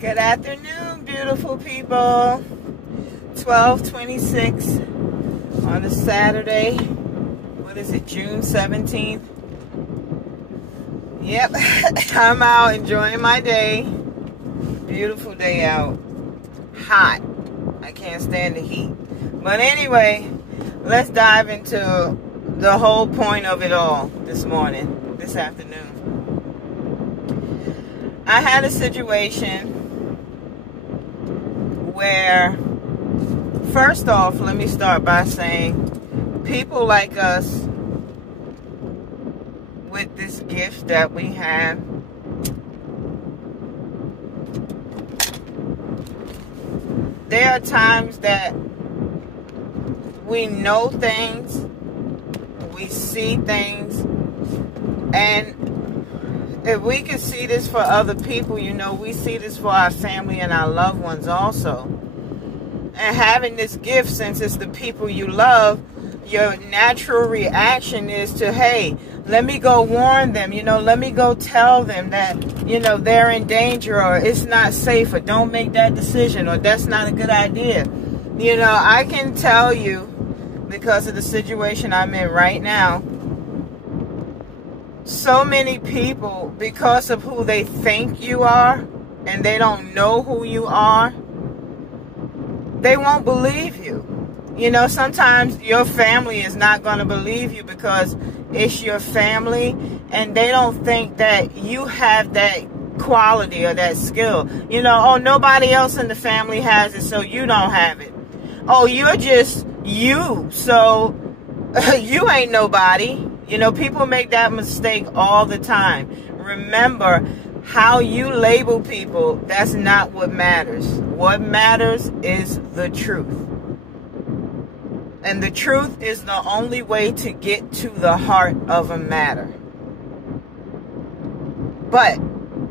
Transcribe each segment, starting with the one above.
Good afternoon, beautiful people. 12:26 on a Saturday. What is it, June 17th? Yep, I'm out enjoying my day. Beautiful day out. Hot. I can't stand the heat. But anyway, let's dive into the whole point of it all this afternoon. I had a situation where, first off, let me start by saying people like us with this gift that we have, there are times that we know things, we see things, and if we can see this for other people, you know, we see this for our family and our loved ones also. And having this gift, since it's the people you love, your natural reaction is to, hey, let me go warn them, you know, let me go tell them that, you know, they're in danger, or it's not safe, or don't make that decision, or that's not a good idea. You know, I can tell you, because of the situation I'm in right now, so many people, because of who they think you are, and they don't know who you are, they won't believe you. You know, sometimes your family is not going to believe you because it's your family, and they don't think that you have that quality or that skill. You know, oh, nobody else in the family has it, so you don't have it. Oh, you're just you, so you ain't nobody. You know, people make that mistake all the time. Remember, how you label people, that's not what matters. What matters is the truth. And the truth is the only way to get to the heart of a matter. But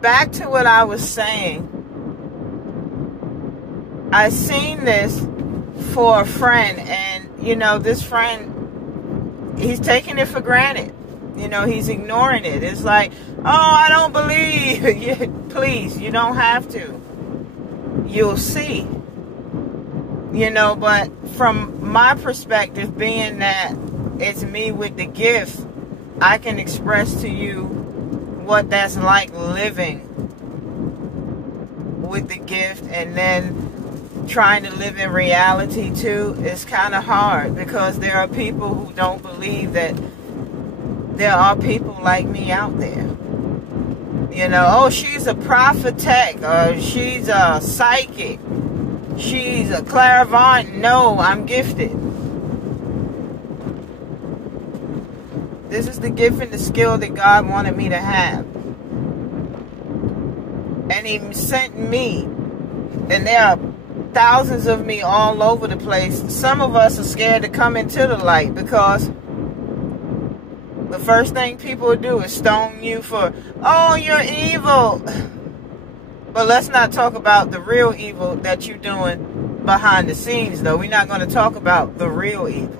back to what I was saying. I seen this for a friend, and you know, this friend, he's taking it for granted. You know, he's ignoring it. It's like, oh, I don't believe. Please, you don't have to. You'll see. You know, but from my perspective, being that it's me with the gift, I can express to you what that's like living with the gift, and then trying to live in reality too is kind of hard, because there are people who don't believe that there are people like me out there. You know, oh, she's a prophetess, or she's a psychic, she's a clairvoyant. No, I'm gifted. This is the gift and the skill that God wanted me to have. And He sent me, and there are thousands of me all over the place. Some of us are scared to come into the light, because the first thing people do is stone you for, oh, you're evil. But let's not talk about the real evil that you're doing behind the scenes, though. We're not going to talk about the real evil.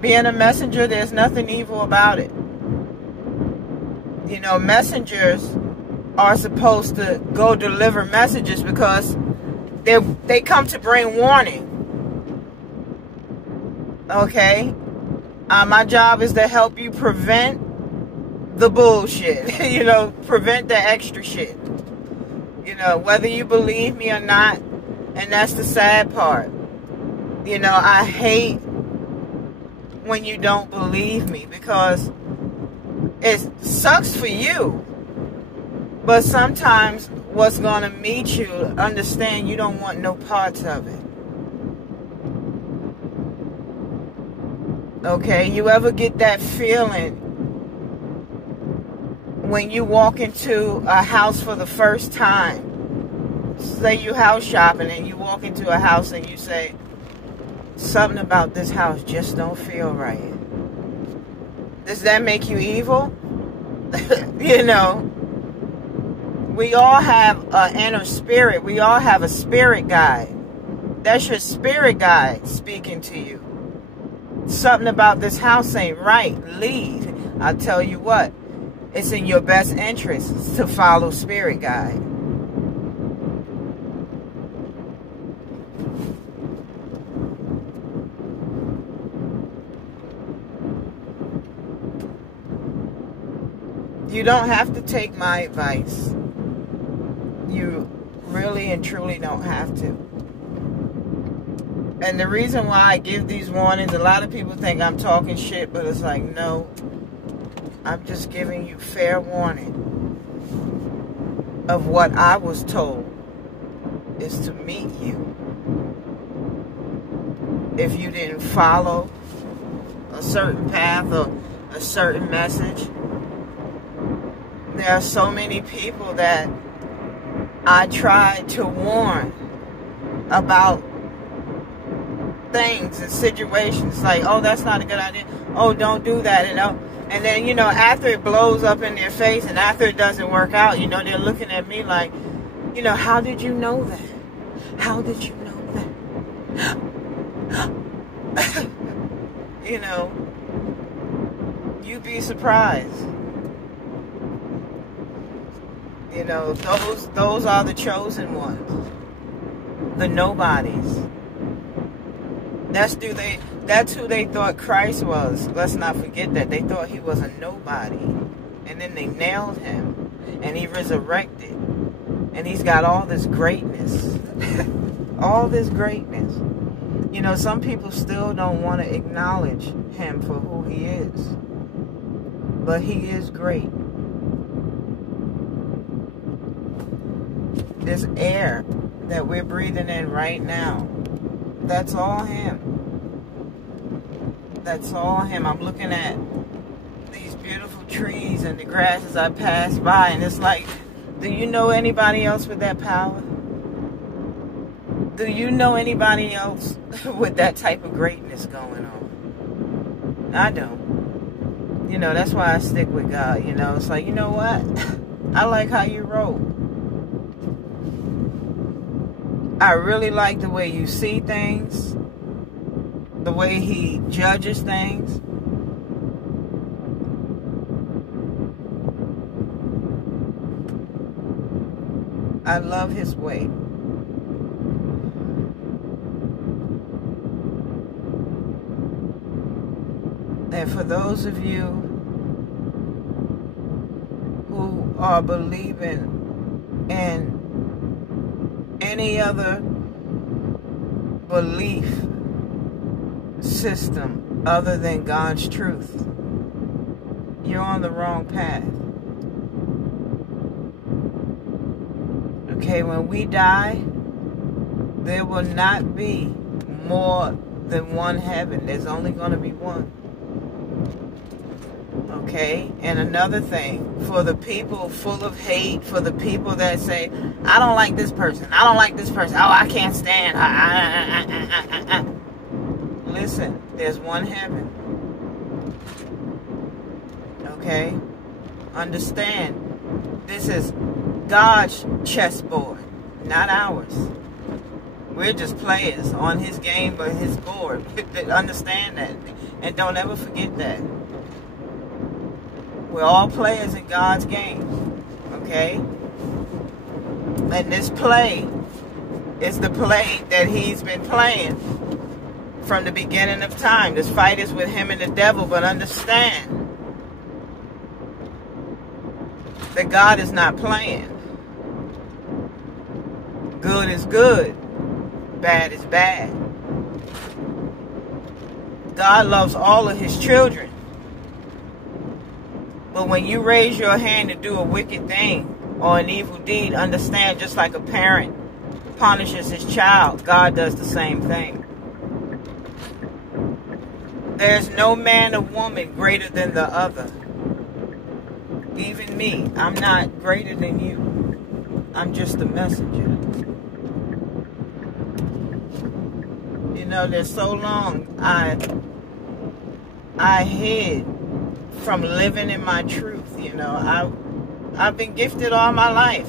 Being a messenger, there's nothing evil about it. You know, messengers are supposed to go deliver messages because they come to bring warning. Okay? My job is to help you prevent the bullshit. You know, prevent the extra shit. You know, whether you believe me or not. And that's the sad part. You know, I hate when you don't believe me, because it sucks for you. But sometimes what's going to meet you, understand you don't want no parts of it. Okay, you ever get that feeling when you walk into a house for the first time? Say you house shopping and you walk into a house and you say, something about this house just don't feel right. Does that make you evil? You know, we all have an inner spirit. We all have a spirit guide. That's your spirit guide speaking to you. Something about this house ain't right. Leave. I'll tell you what. It's in your best interest to follow spirit guide. You don't have to take my advice. You really and truly don't have to. And the reason why I give these warnings, a lot of people think I'm talking shit, but it's like, no, I'm just giving you fair warning of what I was told is to meet you. If you didn't follow a certain path or a certain message, there are so many people that I tried to warn about things and situations, like, oh, that's not a good idea, oh, don't do that, and then, after it blows up in their face and after it doesn't work out, they're looking at me like, how did you know that? How did you know that? You'd be surprised. Those are the chosen ones, the nobodies. That's who they thought Christ was. Let's not forget that. They thought he was a nobody. And then they nailed him. And he resurrected. And he's got all this greatness. All this greatness. Some people still don't want to acknowledge him for who he is. But he is great. This air that we're breathing in right now, that's all him. That's all him. I'm looking at these beautiful trees and the grass as I pass by, and it's like, do you know anybody else with that power? Do you know anybody else with that type of greatness going on? I don't. That's why I stick with God. It's like, you know what? I like how you roll. I really like the way you see things, the way he judges things. I love his way. And for those of you who are believing in any other belief system other than God's truth, you're on the wrong path. Okay, when we die, there will not be more than one heaven. There's only going to be one. Okay, and another thing, for the people full of hate, for the people that say, I don't like this person, I don't like this person, oh, I can't stand her. Listen, there's one heaven. Okay, understand, this is God's chessboard, not ours. We're just players on his game or his board. Understand that, and don't ever forget that. We're all players in God's game, okay? And this play is the play that he's been playing from the beginning of time. This fight is with him and the devil, but understand that God is not playing. Good is good, bad is bad. God loves all of his children. But when you raise your hand to do a wicked thing or an evil deed, understand, just like a parent punishes his child, God does the same thing. There's no man or woman greater than the other. Even me, I'm not greater than you. I'm just a messenger. There's so long I hid from living in my truth. I've been gifted all my life.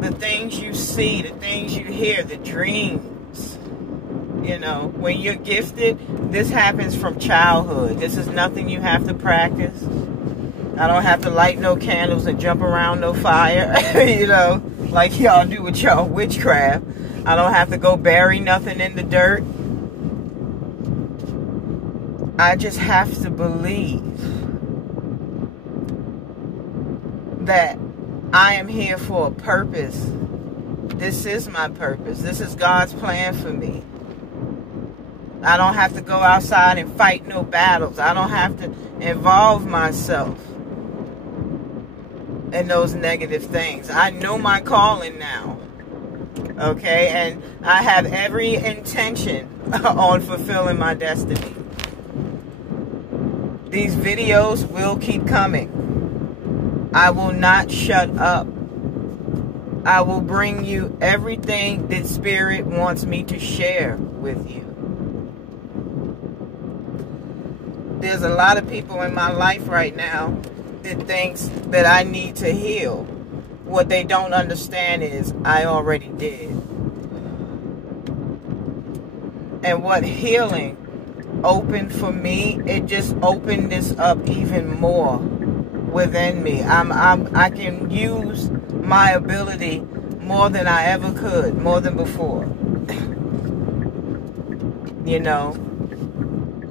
The things you see, the things you hear, the dreams. When you're gifted, this happens from childhood. This is nothing you have to practice. I don't have to light no candles and jump around no fire, like y'all do with y'all witchcraft. I don't have to go bury nothing in the dirt. I just have to believe that I am here for a purpose. This is my purpose. This is God's plan for me. I don't have to go outside and fight no battles. I don't have to involve myself in those negative things. I know my calling now. Okay? And I have every intention on fulfilling my destiny. These videos will keep coming. I will not shut up. I will bring you everything that Spirit wants me to share with you. There's a lot of people in my life right now that thinks that I need to heal. What they don't understand is I already did. And what healing opened for me, it just opened this up even more within me. I can use my ability more than I ever could, more than before. You know,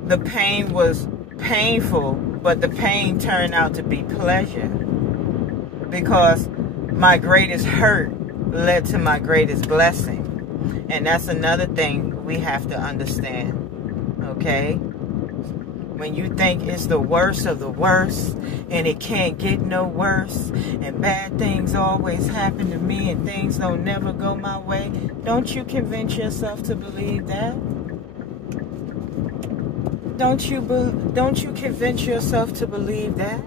the pain was painful, but the pain turned out to be pleasure, because my greatest hurt led to my greatest blessing. And that's another thing we have to understand. Okay? When you think it's the worst of the worst and it can't get no worse and bad things always happen to me and things don't never go my way, don't you convince yourself to believe that? Don't you convince yourself to believe that?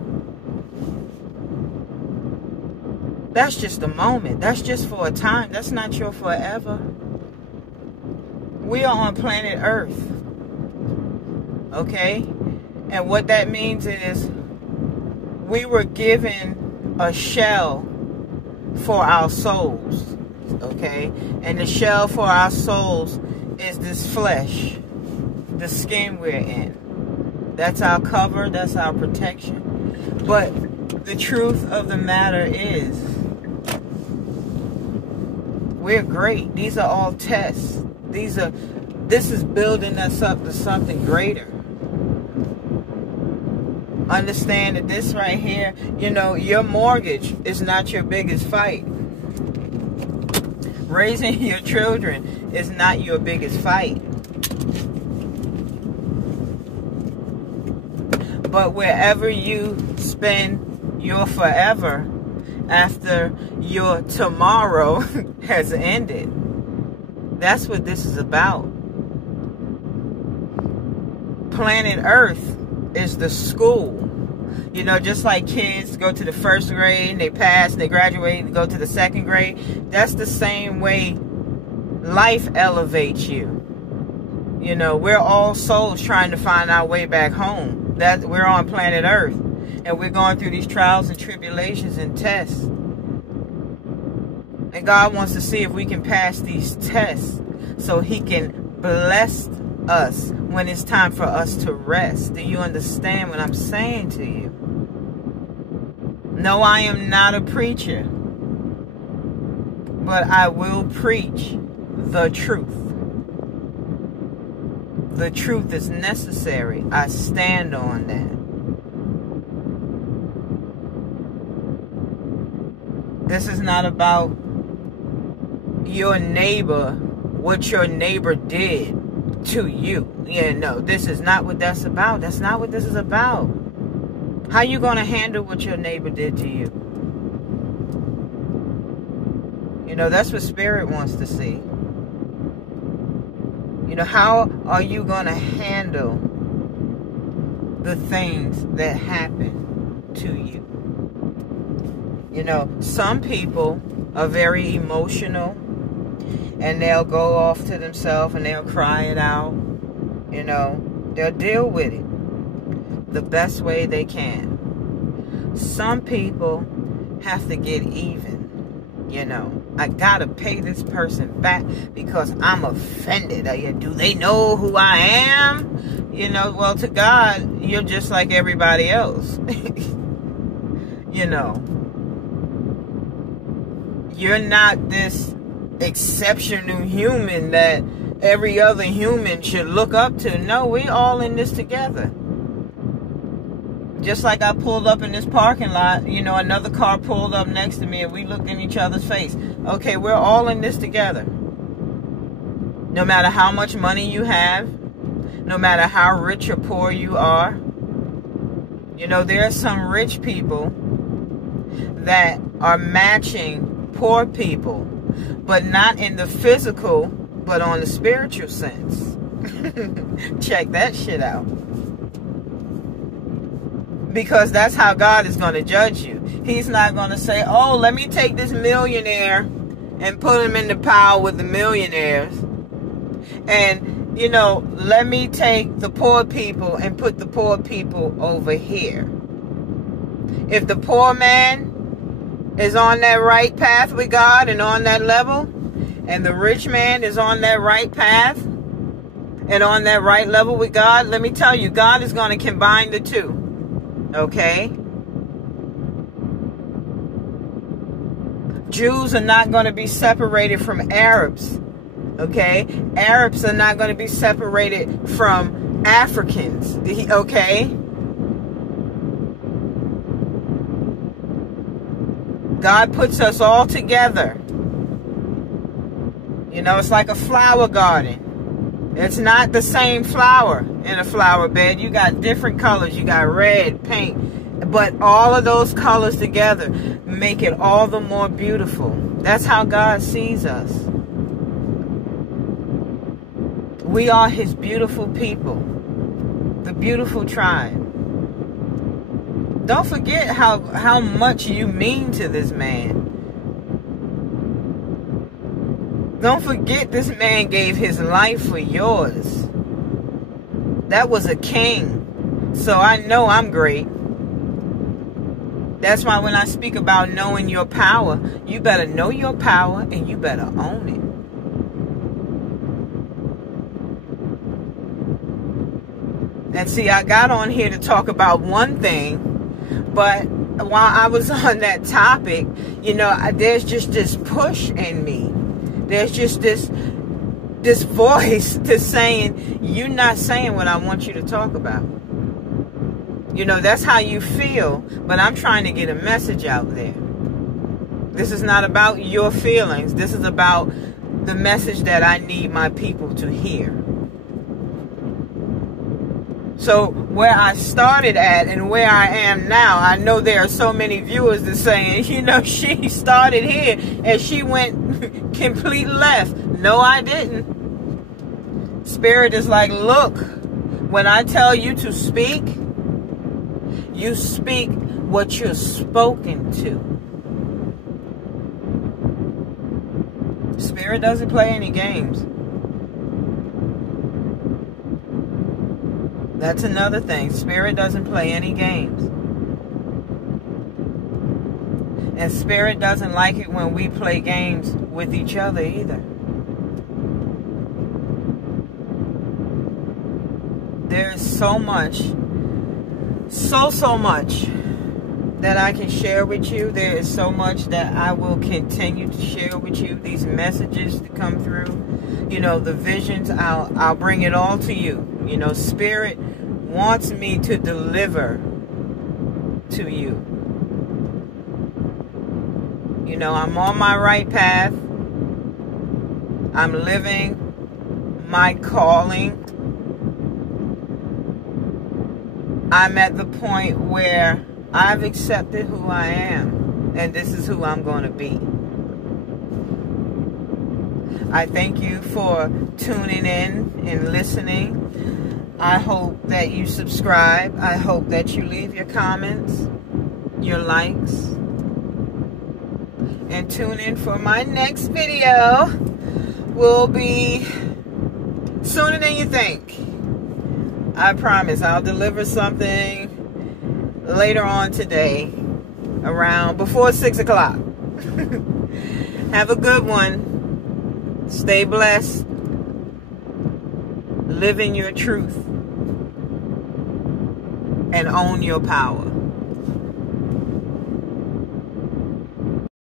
That's just a moment. That's just for a time. That's not your forever. We are on planet Earth. Okay? And what that means is we were given a shell for our souls. Okay? And the shell for our souls is this flesh. The skin we're in. That's our cover. That's our protection. But the truth of the matter is, we're great. These are all tests. This is building us up to something greater. Understand that this right here, you know, your mortgage is not your biggest fight. Raising your children is not your biggest fight. But wherever you spend your forever after your tomorrow has ended, that's what this is about. Planet Earth is the school. You know, just like kids go to the first grade and they pass and they graduate and go to the second grade, that's the same way life elevates you. You know, we're all souls trying to find our way back home. That we're on planet Earth, and we're going through these trials and tribulations and tests. And God wants to see if we can pass these tests so He can bless us when it's time for us to rest. Do you understand what I'm saying to you? No, I am not a preacher, but I will preach the truth. The truth is necessary. I stand on that. This is not about your neighbor, what your neighbor did to you. Yeah, no, this is not what that's about. That's not what this is about. How you going to handle what your neighbor did to you? You know, that's what Spirit wants to see. You know, how are you going to handle the things that happen to you? You know, some people are very emotional and they'll go off to themselves and they'll cry it out. You know, they'll deal with it the best way they can. Some people have to get even. You know, I gotta pay this person back because I'm offended. Do they know who I am? You know, well, to God, you're just like everybody else. You know, you're not this exceptional human that every other human should look up to. No, we all in this together. Just like I pulled up in this parking lot, you know, another car pulled up next to me and we looked in each other's face. Okay, we're all in this together. No matter how much money you have, no matter how rich or poor you are. You know, there are some rich people that are matching poor people, but not in the physical, but on the spiritual sense. Check that shit out. Because that's how God is going to judge you. He's not going to say, oh, let me take this millionaire and put him in the pile with the millionaires. And, you know, let me take the poor people and put the poor people over here. If the poor man is on that right path with God and on that level, and the rich man is on that right path and on that right level with God, let me tell you, God is going to combine the two. Okay? Jews are not going to be separated from Arabs. Okay? Arabs are not going to be separated from Africans. Okay? God puts us all together. You know, it's like a flower garden. It's not the same flower in a flower bed. You got different colors. You got red, pink. But all of those colors together make it all the more beautiful. That's how God sees us. We are his beautiful people. The beautiful tribe. Don't forget how much you mean to this man. Don't forget this man gave his life for yours. That was a king. So I know I'm great. That's why when I speak about knowing your power, you better know your power and you better own it. And see, I got on here to talk about one thing, but while I was on that topic, you know, there's just this push in me. There's just this voice that's saying, you're not saying what I want you to talk about. You know, that's how you feel, but I'm trying to get a message out there. This is not about your feelings. This is about the message that I need my people to hear. So where I started at and where I am now, I know there are so many viewers that saying, you know, she started here and she went complete left. No, I didn't. Spirit is like, look, when I tell you to speak, you speak what you're spoken to. Spirit doesn't play any games. That's another thing. Spirit doesn't play any games. And Spirit doesn't like it when we play games with each other either. There's so much, so much that I can share with you. There is so much that I will continue to share with you. These messages that come through, you know, the visions, I'll bring it all to you. You know, Spirit wants me to deliver to you. You know, I'm on my right path. I'm living my calling. I'm at the point where I've accepted who I am, and this is who I'm going to be. I thank you for tuning in and listening. I hope that you subscribe. I hope that you leave your comments, your likes, and tune in for my next video. Will be sooner than you think. I promise I'll deliver something later on today, around before 6 o'clock. Have a good one. Stay blessed. Live in your truth. And own your power.